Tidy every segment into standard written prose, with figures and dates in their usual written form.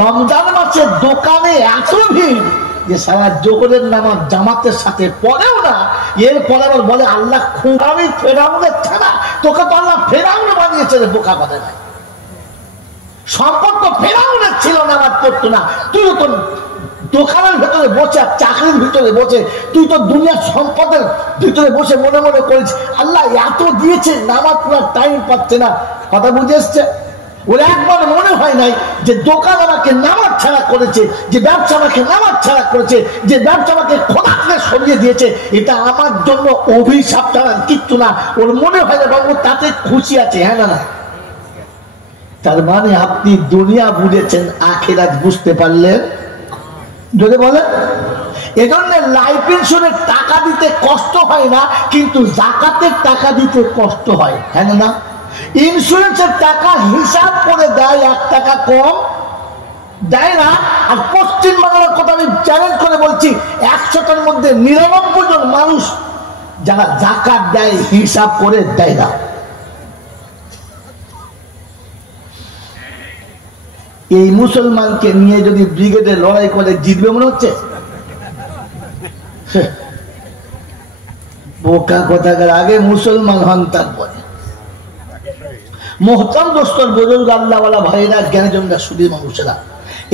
রমজান মাসে দোকানে এত ভিড় যে সারা জোহরের নামাজ জামাতের সাথে পড়েও না, এরপরে আবার বলে আল্লাহ খুব আমি ফেরাউনের ছাড়া, তোকে তো আল্লাহ ফেরাউন বানিয়েছে রে, বোকা কথা নাই। সম্পদ তো ফেরাউনের ছিল, নামাজ পড়তো না। তুই তো দোকানের ভেতরে বসে, চাকরির ভিতরে বসে, তুই তো দুনিয়ার সম্পদের ভিতরে বসে মনে মনে করিস আল্লাহ এত দিয়েছে, নামাজ পড়ার টাইম পাচ্ছে না। কথা বুঝে এসছে? ওর একবার মনে হয় নাই যে দোকান আমাকে নামাজ ছাড়া করেছে, যে ব্যবসা আমাকে নামাজ ছাড়া করেছে, যে ব্যবসা আমাকে খোদা থেকে সরিয়ে দিয়েছে, এটা আমার জন্য অভিশাপ ছাড়া কিচ্ছু না। ওর মনে হয় না বাবু তাতে খুশি আছে। হ্যাঁ না? তার মানে আপনি দুনিয়া বুঝেছেন, আখিরাত বুঝতে পারলেন? যদি বলেন এজন্য লাইফ ইন্স্যুরেন্স টাকা দিতে কষ্ট হয় না, কিন্তু যাকাতের টাকা দিতে কষ্ট হয়। হ্যাঁ না? ইন্স্যুরেন্সের টাকা হিসাব করে দেয়, 1 টাকা কম দেয় না। আর পশ্চিম বাংলার কথা আমি চ্যালেঞ্জ করে বলছি, 100টার মধ্যে 99 জন মানুষ যারা যাকাত দেয় হিসাব করে দেয় না। এই মুসলমানকে নিয়ে যদি ব্রিগেডে লড়াই করে জিতবে মনে হচ্ছে? বোকা কথাকার, আগে মুসলমান হন তারপরে। মোহতারাম দোস্তর বুজুর্গ আল্লাহওয়ালা ভাইরা, জ্ঞানীজনরা, সুধী মানুষেরা,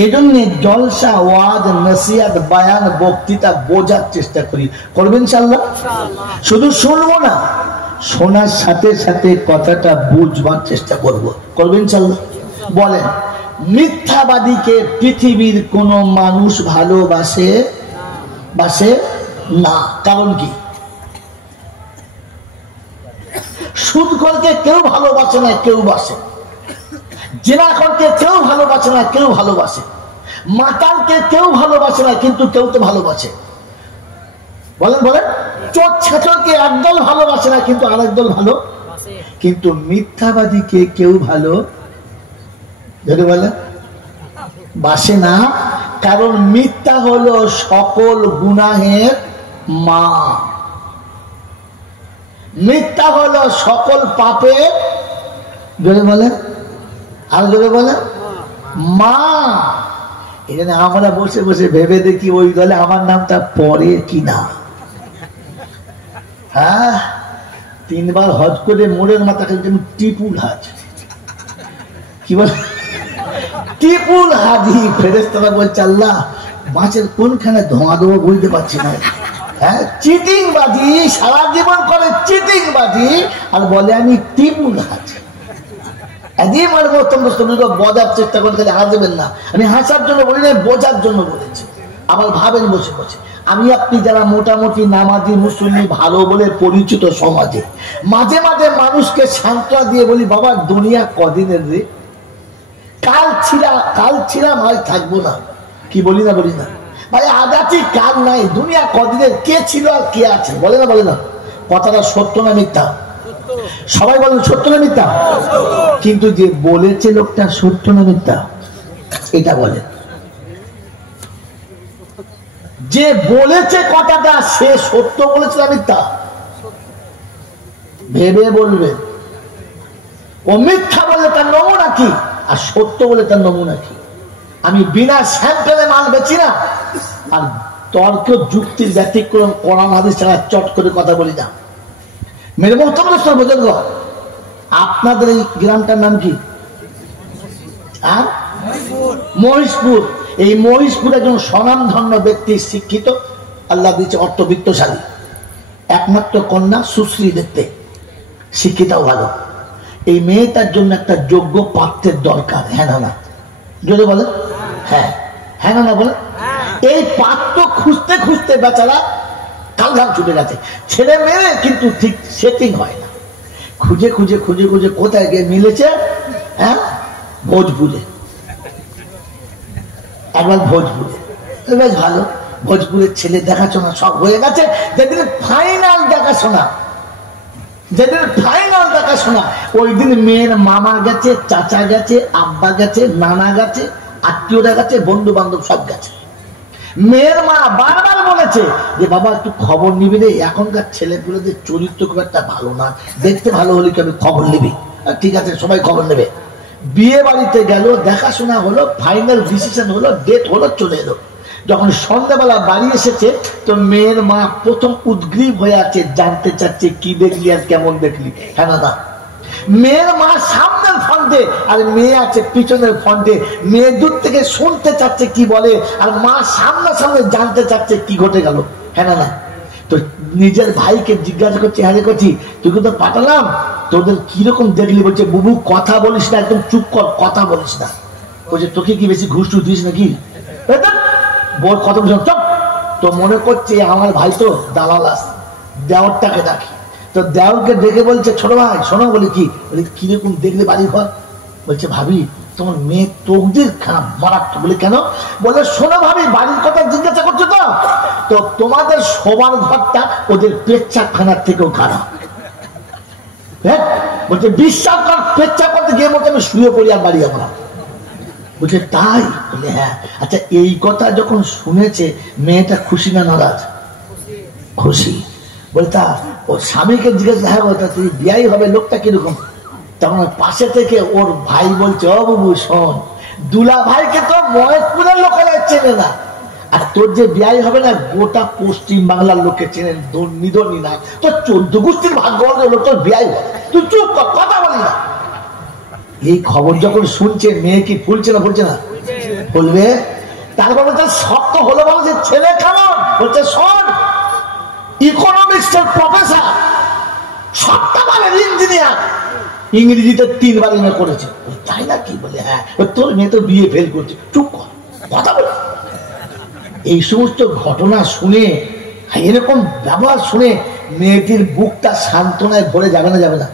এজন্য জলসা, ওয়াজ, নসিহত, বায়ান, বক্তৃতা বোঝার চেষ্টা করি। করবেন ইনশাআল্লাহ? শুধু শুনবো না, শোনার সাথে সাথে কথাটা বুঝবার চেষ্টা করব। করবেন ইনশাআল্লাহ? বলেন, মিথ্যাবাদীকে পৃথিবীর কোন মানুষ ভালোবাসে না। কারণ কি? সুদখোরকে কেউ ভালোবাসে না, কেউ বাসে। জিনাখোরকে কেউ ভালোবাসে না, কেউ ভালোবাসে। মাতালকে কেউ ভালোবাসে না, কিন্তু কেউ তো ভালোবাসে। বলেন বলেন, চোর ছেচরকে একদল ভালোবাসে না, কিন্তু আরেক দল ভালো। কিন্তু মিথ্যাবাদীকে কেউ ভালো যদি বলে বাসে না, কারণ মিথ্যা হলো সকল গুনাহের মা। মিথ্যা হলো সকল পাপের জোরে বলে, আর জোরে বলে মা। এখানে আমরা বসে বসে ভেবে দেখি ওই দলে আমার নামটা পড়ে কিনা। হ্যাঁ, 3 বার হজ করে মোড়ের মাথা খেলতে টিপুল হাজ, কি বলে টিপুল হাজি। ফেরেশতারা বলছে আল্লাহ মাছের কোনখানে ধোঁয়া দেবো বুঝতে পারছি না। হ্যাঁ, চিটিং বাজি, সারা জীবন করে চিটিং বাজি, আর বলে আমি টিপুল হাজি। বোঝার চেষ্টা করে, খালি হাসবেন না। আমি হাসার জন্য বলি না, বোঝার জন্য বলেছি। আবার ভাবেন বসে বসে, আমি আপনি যারা মোটামুটি নামাজি মুসলিম ভালো বলে পরিচিত সমাজে, মাঝে মাঝে মানুষকে সান্ত্বনা দিয়ে বলি বাবা দুনিয়া কদিনের রে, কাল ছিলাম আজ থাকবো না। কি বলি না বলি না ভাই, আজ আছি কাল নাই। দুনিয়া কদিনের, কে ছিল আর কে আছে, বলে না বলে না? কথাটা সত্য না মিথ্যা? সবাই বলেন সত্য না মিথ্যা? কিন্তু যে বলেছে লোকটা সত্য না মিথ্যা এটা বলে। যে বলেছে কথাটা সে সত্য বলেছে না মিথ্যা ভেবে বলবে। ও মিথ্যা বলে তার নমুনা কি, আর সত্য বলে তার নমুনা কি? আমি বিনা স্যাম্পেলে মাল বেচি না, আর তর্ক যুক্তির ব্যতিক্রম কোরআন হাদিস ছাড়া চট করে কথা বলি না। মেরে মোহতারাম বুজুর্গ, আপনাদের এই গ্রামটার নাম কি? মহিষপুর। এই মহিষপুর একজন স্বনামধন্য ব্যক্তি, শিক্ষিত, আল্লাহ দিয়েছে অর্থবিত্তশালী, একমাত্র কন্যা, সুশ্রী দেখতে, শিক্ষিতাও ভালো। এই মেয়েটার জন্য একটা যোগ্য পাত্রের দরকার। হ্যাঁ না যদি বলে? হ্যাঁ, হ্যাঁ না বলে? এই পাত্র খুঁজতে খুঁজতে বেচারা কালঘাম ছুটে গেছে। ছেলে মেয়ে কিন্তু ঠিক সেটিং হয় না। খুঁজে খুঁজে খুঁজে খুঁজে কোথায় গিয়ে মিলেছে? হ্যাঁ, ভোজপুরে। একবার ভোজপুরে, বেশ ভালো। ভোজপুরের ছেলে দেখাশোনা সব হয়ে গেছে। যেদিন ফাইনাল দেখাশোনা ওই দিন মেয়ের মামা গেছে, চাচা গেছে, আব্বা গেছে, নানা গেছে, আত্মীয়রা গেছে, বন্ধু বান্ধব সব গেছে। মেয়ের মা বারবার বলেছে যে বাবা একটু খবর নিবি রে, এখনকার ছেলেগুলোদের চরিত্র খুব একটা ভালো না, দেখতে ভালো হলে কি আমি খবর নিবি? ঠিক আছে, সবাই খবর নেবে। বিয়ে বাড়িতে গেল, দেখাশোনা হলো, ফাইনাল ডিসিশন হলো, ডেট হলো, চলে এলো। যখন সন্ধ্যাবেলা বাড়ি এসেছে তো মেয়ের মা প্রথম উদ্গ্রীব হয়ে আছে, জানতে চাচ্ছে কি দেখলি আর কেমন দেখলি। হ্যাঁ না, মেয়ের মা সামনের ফ্রন্টে আর মেয়ে আছে পিছনের ফ্রন্টে। মেয়ে দূর থেকে শুনতে চাচ্ছে কি বলে, আর মা সামনে জানতে চাচ্ছে কি ঘটে গেল। হ্যাঁ না, তো নিজের ভাইকে জিজ্ঞাসা করছে, হ্যাঁ করছি তুই কিন্তু পাঠালাম, তোদের কিরকম দেখলি? বলছে বুবু কথা বলিস না, একদম চুপ কর, কথা বলিস না। বলছে তোকে কি বেশি ঘুষ টুস দিস নাকি? বল কত চপ। তো মনে করছে আমার ভাই তো দালাল আছে, দেওরটাকে ডাকি। তো দেওরকে ডেকে বলছে ছোট ভাই শোনো। বলি কি? বলি কিরকম দেখলে বাড়ি ঘর? বলছে ভাবি তোমার মেয়ে তকদির খারাপ, মারাত্মক। বলে কেন? বলে শোনো ভাবি, বাড়ির কথা জিজ্ঞাসা করছো তো তোমাদের শোবার ঘরটা ওদের পেচ্ছাপখানার থেকেও খারাপ। হ্যাঁ বলছে বিশ্বাস কর, পেচ্ছাপ করতে গিয়ে বলছে আমি শুয়ে পড়ি আর বাড়ি আমরা। বলছে তাই? বলে হ্যাঁ। আচ্ছা এই কথা যখন শুনেছে মেয়েটা খুশি না নারাজ? খুশি। বলে তা ওর স্বামীকে জিজ্ঞাসা, হ্যাঁ বলতা তুই বিয়াই হবে, লোকটা কিরকম? তখন পাশে থেকে ওর ভাই বলছে ও বাবু শোন, দুলা ভাইকে তো মহেশপুরের লোকেরা চেনে না, আর তোর যে বিয়াই হবে না গোটা পশ্চিম বাংলার লোকে চেনেন নিধনি না, তোর 14 গোষ্ঠীর ভাগ্য হলো তোর বিয়াই হবে, তুই চুপ কর, কথা বলি না। এই খবর যখন শুনছে মেয়ে কি ফুলছে না ফুলছে না? বলবে। তারপরে তার শক্ত হলো বলো যে ছেলে কেমন? বলছে শোন ইকোনমিক্সের প্রফেসর, সপ্তাহের ইঞ্জিনিয়ার, ইংরেজিতে 3 বার এমএ করেছে। তাই নাকি? বলে হ্যাঁ। তোর মেয়ে তো বিয়ে ফেল করছে, চুপ কর, কথা বল। এই সমস্ত ঘটনা শুনে, এরকম ব্যবহার শুনে মেয়েটির বুকটা সান্ত্বনায় ভরে যাবে না? যাবে না?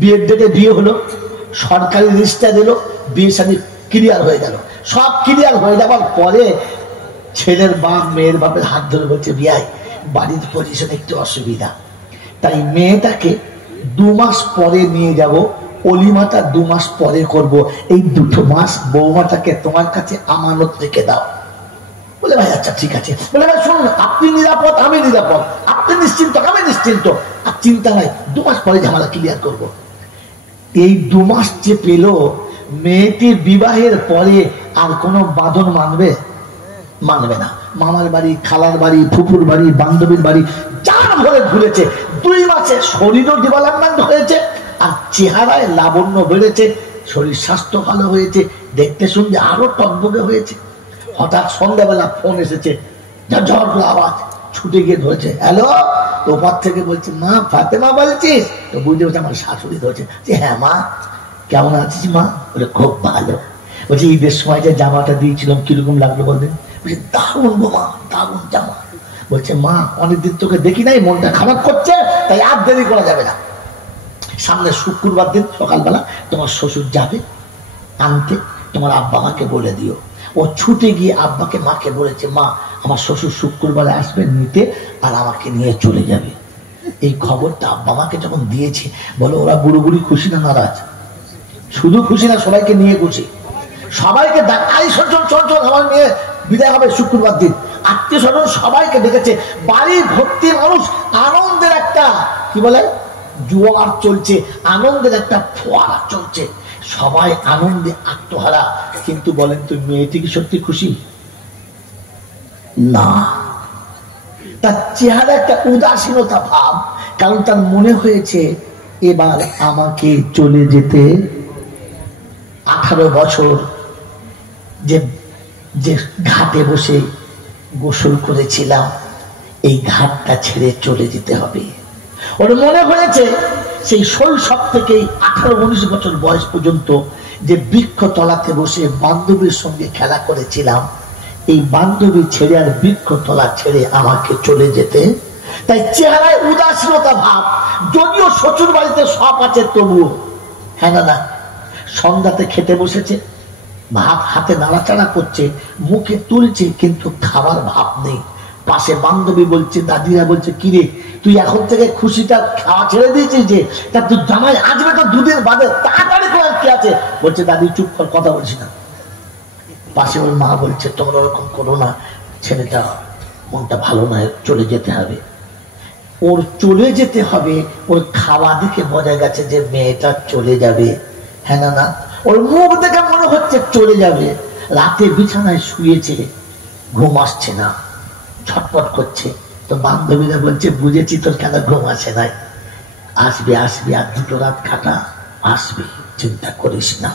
বিয়ের ডেটে বিয়ে হলো, সরকারি রেজিস্টার দিল, বিয়ে শাদী ক্লিয়ার হয়ে গেল। সব ক্লিয়ার হয়ে যাবার পরে ছেলের বাপ মেয়ের বাপের হাত ধরে বলছে বিয়াই বাড়ির পজিশন একটু অসুবিধা, তাই মেয়েটাকে 2 মাস পরে নিয়ে যাব, অলিমাটা 2 মাস পরে করব, এই 2 মাস বৌমাটাকে তোমার কাছে আমানত রেখে দাও। বলে ভাই আচ্ছা ঠিক আছে। বলে ভাই শুনুন, আপনি নিরাপদ আমি নিরাপদ, আপনি নিশ্চিন্ত আমি নিশ্চিন্ত, আর চিন্তা নাই, 2 মাস পরে ঝামেলা ক্লিয়ার করব। এই 2 মাস যে পেল, মেয়েটির বিবাহের পরে আর কোনো বাঁধন মানবে না। মামার বাড়ি, খালার বাড়ি, ফুপুর বাড়ি, বান্ধবীর বাড়ি যার ঘরে ঘুরেছে। 2 মাসে শরীরও ডেভেলপমেন্ট হয়েছে, আর চেহারায় লাবণ্য বেড়েছে, শরীর স্বাস্থ্য ভালো হয়েছে, দেখতে শুনতে আরো টকবকে হয়েছে। হঠাৎ সন্ধ্যাবেলা ফোন এসেছে, ঝড় করে আওয়াজ, ছুটে গিয়ে ধরেছে, হ্যালো। তো ওপার থেকে বলছে মা ফাতেমা বলছিস? তো বুঝতে পারছে আমার শাশুড়ি ধরেছে। হ্যাঁ মা, কেমন আছিস মা? বলে খুব ভালো। বলছে ঈদের সময় যে জামাটা দিয়েছিলাম কিরকম লাগলো বললেন? বলছে দারুণ গো মা, দারুণ জামা। বলছে মা অনেকদিন তোকে দেখি নাই, মনটা খারাপ করছে, তাই আর দেরি করা যাবে না, সামনে শুক্রবার দিন সকালবেলা তোমার শ্বশুর যাবে আনতে, তোমার আব্বা মাকে বলে দিও। ও ছুটে গিয়ে আব্বাকে মাকে বলেছে মা আমার শ্বশুর শুক্রবারে আসবে নিতে, আর আমাকে নিয়ে চলে যাবে। এই খবরটা আব্বা মাকে যখন দিয়েছে, বলো ওরা বুড়ো বুড়ি খুশি না নারাজ? শুধু খুশি না, সবাইকে নিয়ে খুশি, সবাইকে আমার মেয়ে বিদায় হবে শুক্রবার দিন, আত্মীয় স্বজন সবাইকে ডেকেছে, বাড়ি ভর্তি মানুষ, আনন্দের একটা কি বলে জোয়ার চলছে, আনন্দের একটা ফোয়ারা চলছে, সবাই আনন্দে আত্মহারা। কিন্তু বলেন তো মেয়েটি কি সত্যি খুশি? না, তার চেহারা একটা উদাসীনতা ভাব, কারণ তার মনে হয়েছে এবার আমাকে চলে যেতে। 18 বছর যে ঘাটে বসে গোসল করেছিলাম, এই ঘাটটা ছেড়ে চলে যেতে হবে। ওর মনে হয়েছে সেই শৈশব থেকেই 18-19 বছর বয়স পর্যন্ত যে বৃক্ষ তলাতে বসে বান্ধবীর সঙ্গে খেলা করেছিলাম, এই বান্ধবী ছেড়ে আর বৃক্ষ তলা ছেড়ে আমাকে চলে যেতে। তাই চেহারায় উদাসীনতা ভাব, যদিও শ্বশুর বাড়িতে সব আছে তবুও। হ্যাঁ না, সন্ধ্যাতে খেতে বসেছে, ভাত হাতে নাড়াচাড়া করছে, মুখে তুলছে, কিন্তু খাবার ভাব নেই। পাশে বান্ধবী বলছে, দাদিরা বলছে কিরে তুই এখন থেকে খুশিটা খাওয়া ছেড়ে দিয়েছিস যে, তা তুই জামাই আসবে তো 2 দিন বাদে, তাড়াতাড়ি করে কি আছে? বলছে দাদি চুপ কর, কথা বলছি না। পাশে ওর মা বলছে তোমরা ওরকম করো না, ছেলেটা মনটা ভালো নয়, চলে যেতে হবে। ওর চলে যেতে হবে, ওর খাওয়া দেখে বোঝা গেছে যে মেয়েটা চলে যাবে। হ্যাঁ না, ও ওর মুখ দেখে মনে হচ্ছে চলে যাবে। রাতে বিছানায় শুয়েছে, ঘুম আসছে না, ছটপট করছে। তো বান্ধবীরা বলছে, বুঝেছি তোর কেন ঘুম আসে নাই, আসবে আসবে, আর দুটো রাত কাটা, আসবে, চিন্তা করিস না।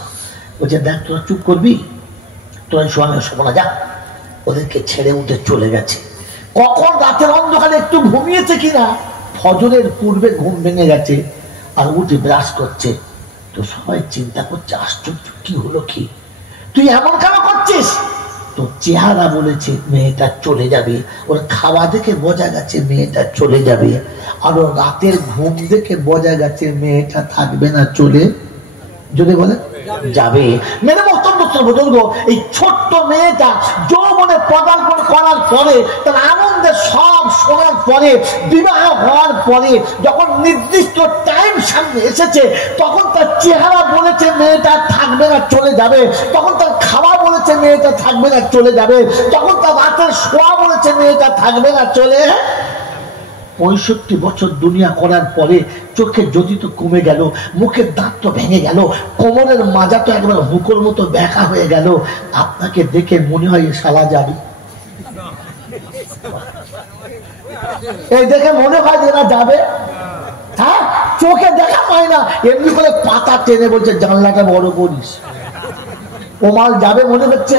বলছে দেখ তোরা চুপ করবি, তোরা শোয়ানো শোনা যা। ওদেরকে ছেড়ে উঠে চলে গেছে। কখন রাতের অন্ধকারে একটু ঘুমিয়েছে কিনা, ফজরের পূর্বে ঘুম ভেঙে গেছে, আর উঠে ব্রাশ করছে। তো সবাই চিন্তা করছে, আশ্চর্য, কি হলো, কি তুই এমন কেন করছিস? তো চেহারা বলেছে মেয়েটা চলে যাবে, ওর খাওয়া দেখে বোঝা গেছে মেয়েটা চলে যাবে, আর ওর রাতের ঘুম দেখে বোঝা গেছে মেয়েটা থাকবে না, চলে যদি বলে যাবে। মেরে মহতম বুজুর্গ, এই ছোট্ট মেয়েটা যৌবনে পদার্পণ করার পরে, তার আনন্দের সব শোনার পরে, বিবাহ হওয়ার পরে, যখন নির্দিষ্ট টাইম সামনে এসেছে, তখন তার চেহারা বলেছে মেয়েটা থাকবে না, চলে যাবে। তখন তার খাওয়া বলেছে মেয়েটা থাকবে না, চলে যাবে। তখন তার রাতের শোয়া বলেছে মেয়েটা থাকবে না, চলে। 65 বছর দুনিয়া করার পরে চোখে জ্যোতি তো কমে গেল, মুখের দাঁত তো ভেঙে গেল, কোমরের মাজা তো একবার হুকুর মতো ব্যাকা হয়ে গেল। আপনাকে দেখে মনে হয় শালা যাবে, এই দেখে মনে হয় যে না যাবে। হ্যাঁ, চোখে দেখা হয় না, এমনি করে পাতা টেনে বলছে জানলাটা বড় করিস, ও মাল যাবে মনে হচ্ছে।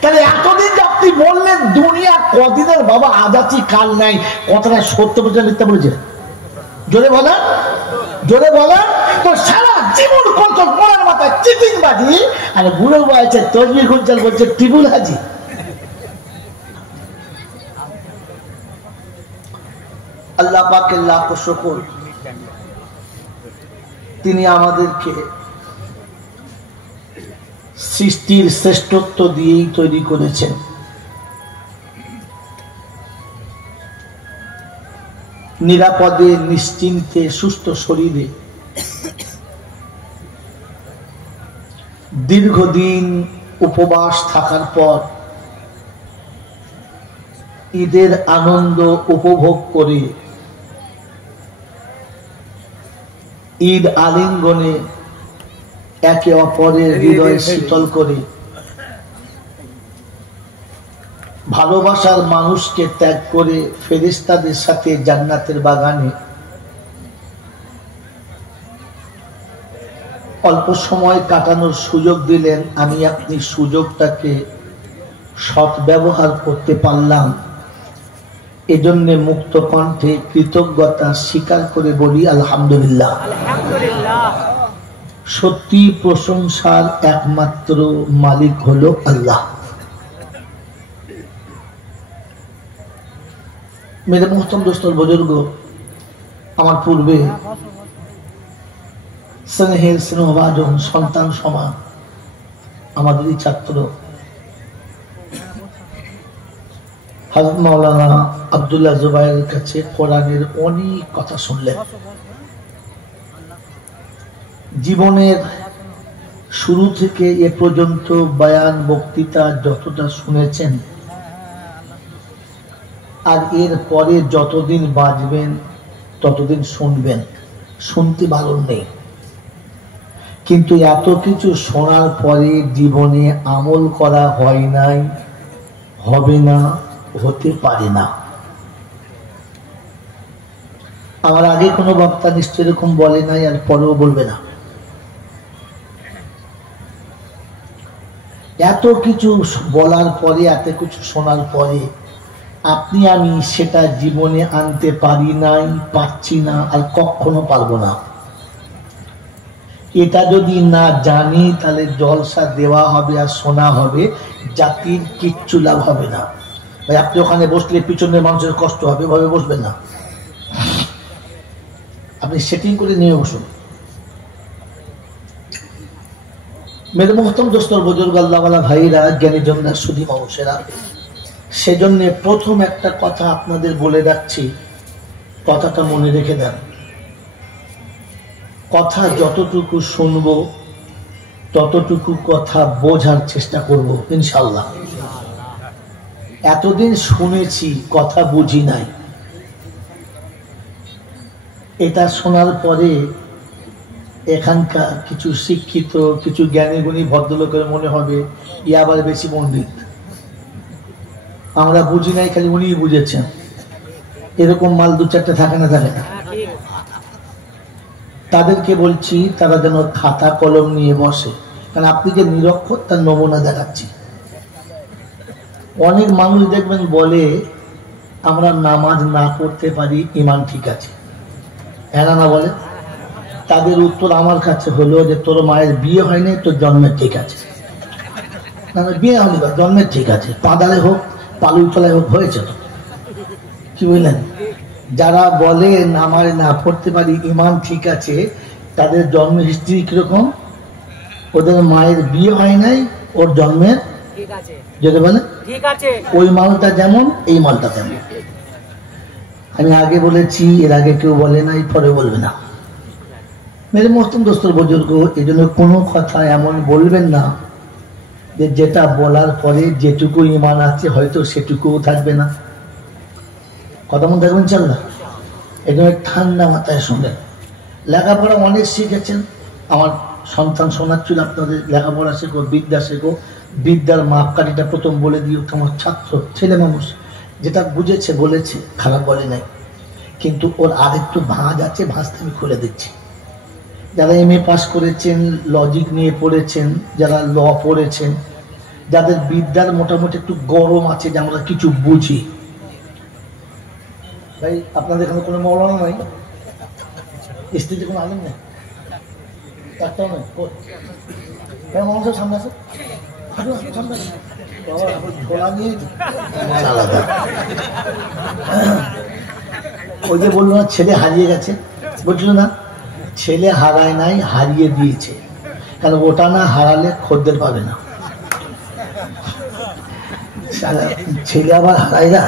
তাহলে এতদিন যে আপনি বললেন দুনিয়া কদিনের বাবা, আজ আছি কাল নাই, কথাটা সত্য বলছে মিথ্যা বলেছে? জোরে বলেন, জোরে বলেন। তো সারা জীবন করছো পড়ার মাথায় চিটিং বাজি, আর বুড়ো বয়সে তসবিহ গুনছেন, বলছে টিবুল হাজি। আল্লাহ পাকের লাখ শুকর, তিনি আমাদেরকে সৃষ্টির শ্রেষ্ঠত্ব দিয়েই তৈরি করেছেন। নিরাপদে, নিশ্চিন্তে, সুস্থ শরীরে দীর্ঘদিন উপবাস থাকার পর ঈদের আনন্দ উপভোগ করে ঈদ আলিঙ্গনে একে অপরের হৃদয় শীতল করে ভালোবাসার মানুষকে ত্যাগ করে ফেরেশতাদের সাথে জান্নাতের বাগানে অল্প সময় কাটানোর সুযোগ দিলেন। আমি আপনি সুযোগটাকে সৎ ব্যবহার করতে পারলাম, এজন্য মুক্ত কণ্ঠে কৃতজ্ঞতা স্বীকার করে বলি আলহামদুলিল্লাহ। সত্যি প্রশংসার একমাত্র মালিক হলো আল্লাহ। মেরে মোহতরম দোস্তর বুজুর্গ, আমার পূর্বে স্নেহের স্নেহভাজন সন্তান সমান আমাদেরই ছাত্র হযরত মাওলানা আব্দুল্লাহ জুবায়েরের কাছে কোরআনের অনেক কথা শুনলেন। জীবনের শুরু থেকে এ পর্যন্ত বয়ান বক্তৃতা যতটা শুনেছেন, আর এর পরে যতদিন বাঁচবেন ততদিন শুনবেন, শুনতে বারণ নেই। কিন্তু এত কিছু শোনার পরে জীবনে আমল করা হয় নাই, হবে না, হতে পারে না। আমার আগে কোনো বক্তা নিশ্চয় এরকম বলে নাই, আর পরেও বলবে না। এত কিছু বলার পরে, এত কিছু শোনার পরে আপনি আমি সেটা জীবনে আনতে পারি নাই, পাচ্ছি না, আর কখনো পারবো না। এটা যদি না জানি তাহলে জলসা দেওয়া হবে আর শোনা হবে, জাতির কিচ্ছু লাভ হবে না। ভাই, আপনি ওখানে বসলে পিছনের মানুষের কষ্ট হবে, ভাবে বসবেন না, আপনি সেটিং করে নিয়ে বসুন। মেরে মোহতরম দোস্তর বুজুর্গ, আল্লাহওয়ালা ভাইরা, জ্ঞানীজনরা, সুধী মানুষেরা, সেজন্য প্রথম একটা কথা আপনাদের বলে রাখছি, কথাটা মনে রেখে দেন। কথা যতটুকু শুনবো ততটুকু কথা বোঝার চেষ্টা করব ইনশাআল্লাহ। এতদিন শুনেছি, কথা বুঝি নাই, এটা শোনার পরে এখানকার কিছু শিক্ষিত কিছু জ্ঞানী গুণী ভদ্রলোকের মনে হবে ই আবার বেশি পণ্ডিত, আমরা বুঝি নাই, খালি উনি বুঝেছেন। এরকম মাল দু চারটে থাকে না, থাকে না। তাদেরকে বলছি তারা যেন খাতা কলম নিয়ে বসে, কারণ আপনি যে নিরক্ষর তার নমুনা দেখাচ্ছি। অনেক মানুষ দেখবেন বলে আমরা নামাজ না পড়তে পারি, ইমান ঠিক আছে, এরা না বলে। তাদের উত্তর আমার কাছে হলো যে তোর মায়ের বিয়ে হয়নি, তোর জন্মের ঠিক আছে। বিয়ে হয়নি বা জন্মের ঠিক আছে, পাদালে হোক পালুর তলায় হোক, হয়েছে তো। কি বুঝলেন? যারা বলে নামাজ না পড়তে পারি, ইমান ঠিক আছে, তাদের জন্ম হিস্ট্রি কিরকম? ওদের মায়ের বিয়ে হয় নাই, ওর জন্মের যদি বলে ওই মালটা যেমন এই মালটা তেমন। আমি আগে বলেছি, এর আগে কেউ বলে নাই, পরে বলবে না। মেরে মোহতরম দোস্তর বুজুর্গ, এই জন্য কোনো কথা এমন বলবেন না যে যেটা বলার পরে যেটুকু ইমান আছে হয়তো সেটুকুও থাকবে না। কথা মনে থাকবেন চল না, এই জন্য ঠান্ডা মাথায় শুনবেন। লেখাপড়া অনেক শিখেছেন, আমার সন্তান শোনাচ্ছিল আপনাদের লেখাপড়া শেখো, বিদ্যা শেখো। বিদ্যার মাপকাঠিটা প্রথম বলে দিও, তোমার ছাত্র ছেলে মানুষ যেটা বুঝেছে বলেছে, খারাপ বলে নাই, কিন্তু ওর আরেকটু ভাঁজ আছে, ভাঁজটা আমি খুলে দিচ্ছি। যারা MA পাস করেছেন, লজিক নিয়ে পড়েছেন, যারা ল পড়েছেন, যাদের বিদ্যার মোটামুটি একটু গরম আছে, যে আমরা কিছু বুঝি। ভাই আপনাদের এখানে কোনো মৌলানা নাই? স্ত্রীতে কোনো আলেম নেই? একটাও নেই? মানুষের সামনে আছে, ওই যে বললো না ছেলে হারিয়ে গেছে, বলছিল না ছেলে হারায় নাই, হারিয়ে দিয়েছে। কারণ ওটা না হারালে খদ্দের পাবে না। ছেলে আবার হারায় না,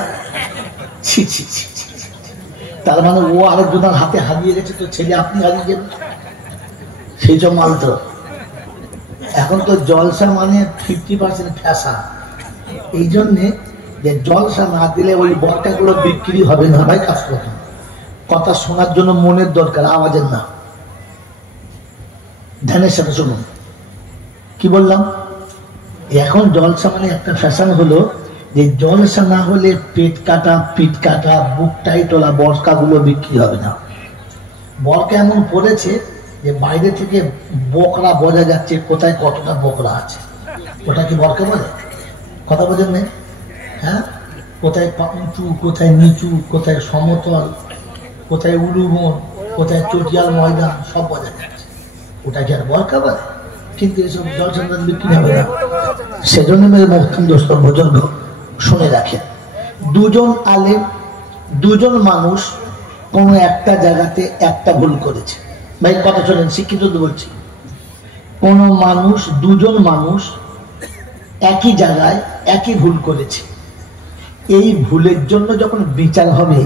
তার মানে ও আরেকজনের হাতে হারিয়ে গেছে, তো ছেলে আপনি হারিয়ে যাবেন, সেই সব মাল তো। এখন তো জলসা মানে 50% ফ্যাশন। এই জন্যে যে জলসা না দিলে ওই বটকাগুলো বিক্রি হবে না। ভাই কাজ করুন, কথা শোনার জন্য মনের দরকার, আওয়াজের না। ধ্যানের সাথে শুনুন কি বললাম। এখন জলসা মানে একটা ফ্যাশন হলো যে জলসা না হলে পেট কাটা, পিঠ কাটা, বুক টাইটলা বরকাগুলো বিক্রি হবে না। বরকা এমন পড়েছে যে বাইরে থেকে বকরা বোঝা যাচ্ছে কোথায় কতটা বকরা আছে। ওটা কি বরকা বলে? কথা বোঝেন না? হ্যাঁ, কোথায় উঁচু, কোথায় নিচু, কোথায় সমতল, কোথায় উলুবন, কোথায় চটিয়াল ময়দান, সব বোঝা যাচ্ছে। ওটা কি আর বরকা বলে? কিন্তু এসব জলসন্ধান বিক্রি হবে না। সেজন্য মেরে মোহতরম দোস্ত বুজুর্গ শুনে রাখেন, দুজন আলেম, দুজন মানুষ কোনো একটা জায়গাতে একটা ভুল করেছে। ভাই কথা শোনেন, শিক্ষিত বলছি। কোন মানুষ, দুজন মানুষ একই জায়গায় একই ভুল করেছে। এই ভুলের জন্য যখন বিচার হবে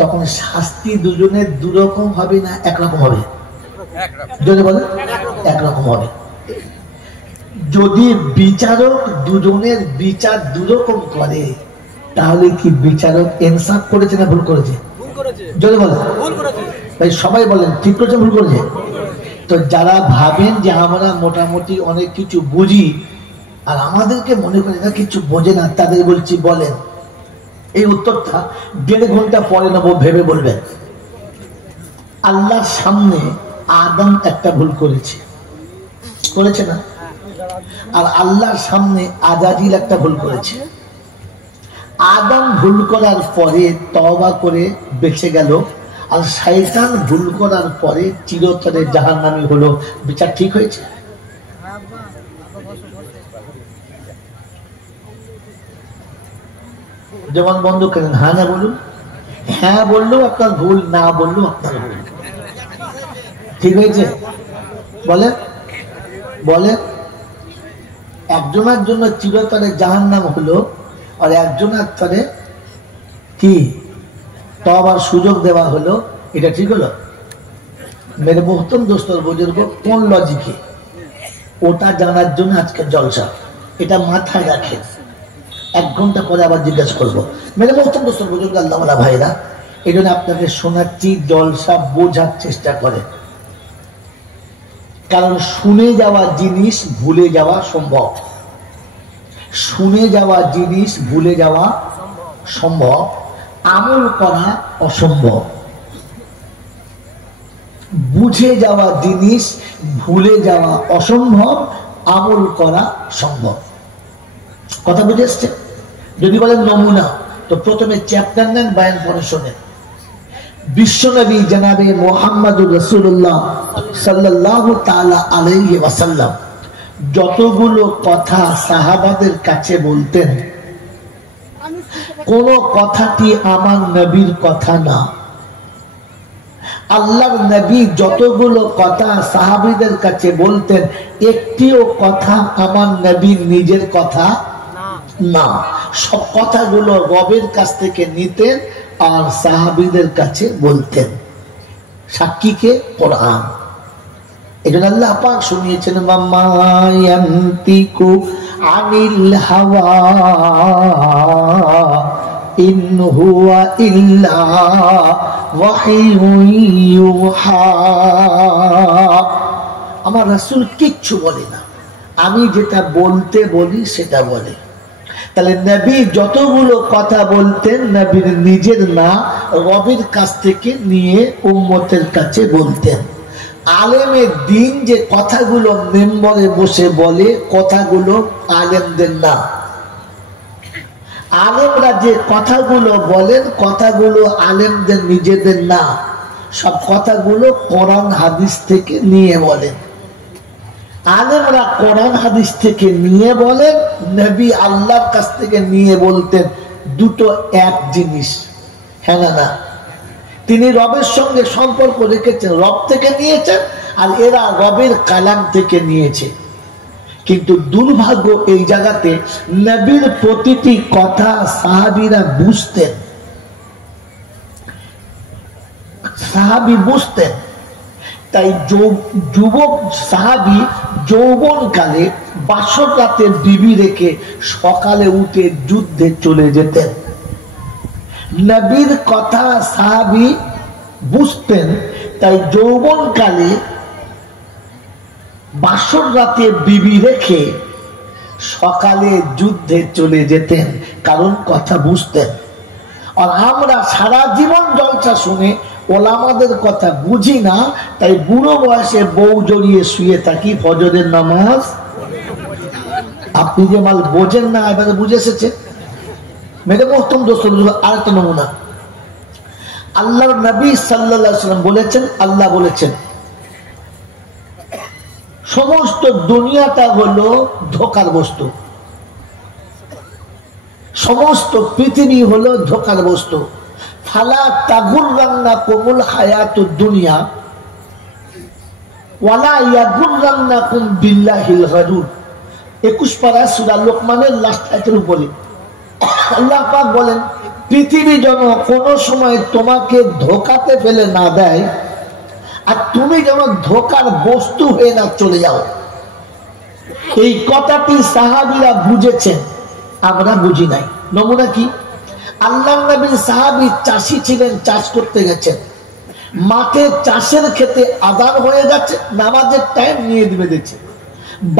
তখন শাস্তি দুজনের দুরকম হবে না একরকম হবে? যদি বলে একরকম হবে। যদি বিচারক দুজনের বিচার দুরকম করে তাহলে কি বিচারক ইনসাফ করেছে না ভুল করেছে? যদি বলে ভাই সবাই বলেন ঠিক করেছে ভুল করেছে? তো যারা ভাবেন যে আমরা মোটামুটি অনেক কিছু বুঝি আর আমাদেরকে মনে করে না কিছু বোঝে না, তাদের বলছি বলেন এই উত্তরটা 1.5 ঘন্টা পরে নেব, ভেবে বলবেন। আল্লাহর সামনে আদম একটা ভুল করেছে, করেছে না? আর আল্লাহর সামনে আজাজিল একটা ভুল করেছে। আদম ভুল করার পরে তওবা করে বেঁচে গেল, আর শয়তান ভুল করার পরে চিরতরে জাহান্নামী হলো। বিচার ঠিক হয়েছে? যেমন বন্ধ করেন, হ্যাঁ না বলুন। হ্যাঁ বললেও আপনার ভুল, না বললেও আপনার ভুল। ঠিক হয়েছে? বলে বলে একজনের জন্য চিরতরে জাহান্নাম হলো, আর একজনের তরে কি তওবার সুযোগ দেওয়া হলো। এটা ঠিক হলো? মেরে মোহতরম দোস্তর বুজুর্গ, কোন লজিকে? ওটা জানার জন্য আজকে জলসা, এটা মাথায় রাখেন। 1 ঘন্টা পরে আবার জিজ্ঞাসা করবো। মেরে মোহতরম দোস্তর বুজুর্গ, আল্লাহওয়ালা ভাইরা, এই জন্য আপনাকে শোনাচ্ছি, জলসা বোঝার চেষ্টা করেন। কারণ শুনে যাওয়া জিনিস ভুলে যাওয়া সম্ভব, শুনে যাওয়া জিনিস ভুলে যাওয়া সম্ভব, আমল করা অসম্ভব। বুঝে যাওয়া জিনিস ভুলে যাওয়া অসম্ভব, আমল করা সম্ভব। কথা বুঝে এসছে? যদি বলেন নমুনা, তো প্রথমে চ্যাপ্টার নেন, বায়ান পরে শোনেন। বিশ্বনবী জনাবে মুহাম্মদুর রাসূলুল্লাহ সাল্লাল্লাহু তাআলা আলাইহি ওয়াসাল্লাম যতগুলো কথা সাহাবাদের কাছে বলতেন, কোন কথাটি আমার নবীর কথা না। আল্লাহর নবী যতগুলো কথা সাহাবীদের কাছে বলতেন, একটিও কথা আমার নবীর নিজের কথা না। সব কথাগুলো রবের কাছ থেকে নিতেন আর সাহাবীদের কাছে বলতেন। সাক্ষীকে কোরআন। এজন্য আল্লাহ পাক শুনিয়েছেন, মাম্মা ইয়ান্তিকু আনিল হাওয়া ইন হুয়া ইল্লা ওয়াহিয়ুন ইউহা। আমার রাসূল কিচ্ছু বলে না, আমি যেটা বলতে বলি সেটা বলে। তাহলে নবী যতগুলো কথা বলতেন নবীর নিজের না, রবের কাছ থেকে নিয়ে উম্মতের কাছে বলতেন। আলেমের দিন যে কথাগুলো মেম্বরে বসে বলে, কথাগুলো আলেমদের না। আলেমরা যে কথাগুলো বলেন, কথাগুলো আলেমদের নিজেদের না। সব কথাগুলো কোরআন হাদিস থেকে নিয়ে বলেন। আলেমরা কোরআন হাদিস থেকে নিয়ে বলেন, নবী আল্লাহর কাছ থেকে নিয়ে বলতেন। দুটো এক জিনিস, হ্যাঁ না? তিনি রবের সঙ্গে সম্পর্ক রেখেছেন, রব থেকে নিয়েছেন, আর এরা রবের কালাম থেকে নিয়েছে। কিন্তু দুর্ভাগ্য এই জায়গাতে, নবীর প্রতিটি কথা সাহাবীরা বুঝতেন, সাহাবী বুঝতেন। তাই যুবক সাহাবী যৌবনকালে বাসর রাতে বিবি রেখে সকালে উঠে যুদ্ধে চলে যেতেন। নবীর কথা সাহাবী বুঝতেন, তাই যৌবনকালে বাসর রাতে বিবি রেখে সকালে যুদ্ধে চলে যেতেন, কারণ কথা বুঝতেন। আর আমরা সারা জীবন জলসা শুনে ওলামাদের কথা বুঝি না, তাই বুড়ো বয়সে বউ জড়িয়ে শুয়ে থাকি ফজরের নামাজ। আপনি যে মাল বোঝেন না, এবারে বুঝে এসেছে। মেরে মোহতরম দোস্ত, আরেকটা নমুনা। আল্লাহর নবী সাল্লাল্লাহু আলাইহি ওয়াসাল্লাম বলেছেন, আল্লাহ বলেছেন, সমস্ত দুনিয়াটা হলো ধোঁকার বস্তু, সমস্ত পৃথিবী হলো ধোঁকার বস্তু। ফালা তাগুররান্নাকুমুল হায়াতুদ দুনিয়া ওয়ালা ইয়াগুররান্নাকুম বিল্লাহিল গারুর। 21 পারা সূরা লোকমানের লাস্ট আয়াতের উপরে আল্লাহ পাক বলেন, পৃথিবী যেন কোনো সময় তোমাকে ধোঁকাতে ফেলে না দেয়, আর তুমি যেন ধোঁকার বস্তু হয়ে না চলে যাও। এই কথাটি সাহাবীরা বুঝেছেন, আমরা বুঝি নাই। নমুনা কি? আল্লাহর নবীর সাহাবী চাষি ছিলেন, চাষ করতে গেছেন, মাঠে চাষের ক্ষেতে আযান হয়ে যাচ্ছে, নামাজের টাইম নিয়ে বেঁধেছে।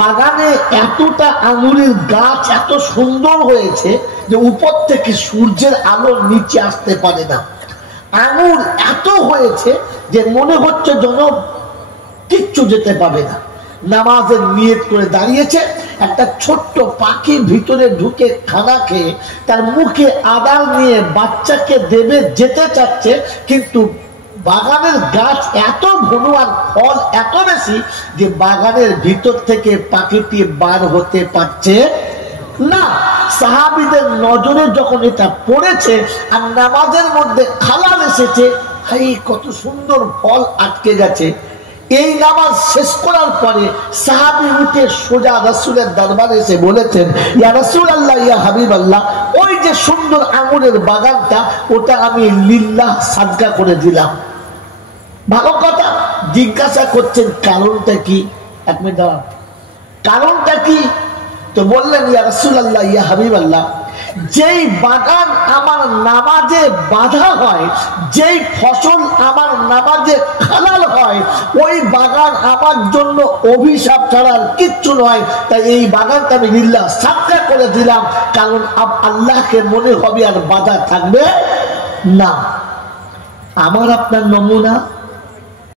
বাগানে এতটা আঙুরের গাছ এত সুন্দর হয়েছে যে উপর থেকে সূর্যের আলো নিচে আসতে পারে না। আঙুর এত হয়েছে যে মনে হচ্ছে যেন কিচ্ছু যেতে পাবে না। নামাজের নিয়ত করে দাঁড়িয়েছে, একটা ছোট্ট পাখি ভিতরে ঢুকে খানা খেয়ে তার মুখে আদার নিয়ে বাচ্চাকে দেবে, যেতে চাচ্ছে, কিন্তু বাগানের গাছ এত ঘন আর ফল এত বেশি যে বাগানের ভিতর থেকে পাখিটি বার হতে পারছে না। সাহাবীদের নজরে যখন এটা পড়েছে আর নামাজের মধ্যে খালাল এসেছে, হাই কত সুন্দর ফল আটকে গেছে। এই নামাজ শেষ করার পরে সাহাবী উঠে সোজা রাসূলের দরবারে এসে বলেছেন, ইয়া রাসূলুল্লাহ, ইয়া হাবিবাল্লাহ, ওই যে সুন্দর আঙ্গুরের বাগানটা, ওটা আমি লিল্লাহ সাদকা করে দিলাম। ভালো কথা। জিজ্ঞাসা করছেন কারণটা কি? এক মিনিট দাঁড়ান, কারণটা কি? তো বললেন, ইয়া রাসূলুল্লাহ, ইয়া হাবিবাল্লাহ, যেই বাগান আমার নামাজে বাধা হয়, যেই ফসল আমার নামাজে হালাল হয়, ওই বাগান আমার জন্য অভিশাপ ছাড়ার কিচ্ছু নয়। তাই এই বাগানটা আমি লিল্লাহ সাদকা করে দিলাম, কারণ আল্লাহকে মনে হবে আর বাধা থাকবে না। আমার আপনার নমুনা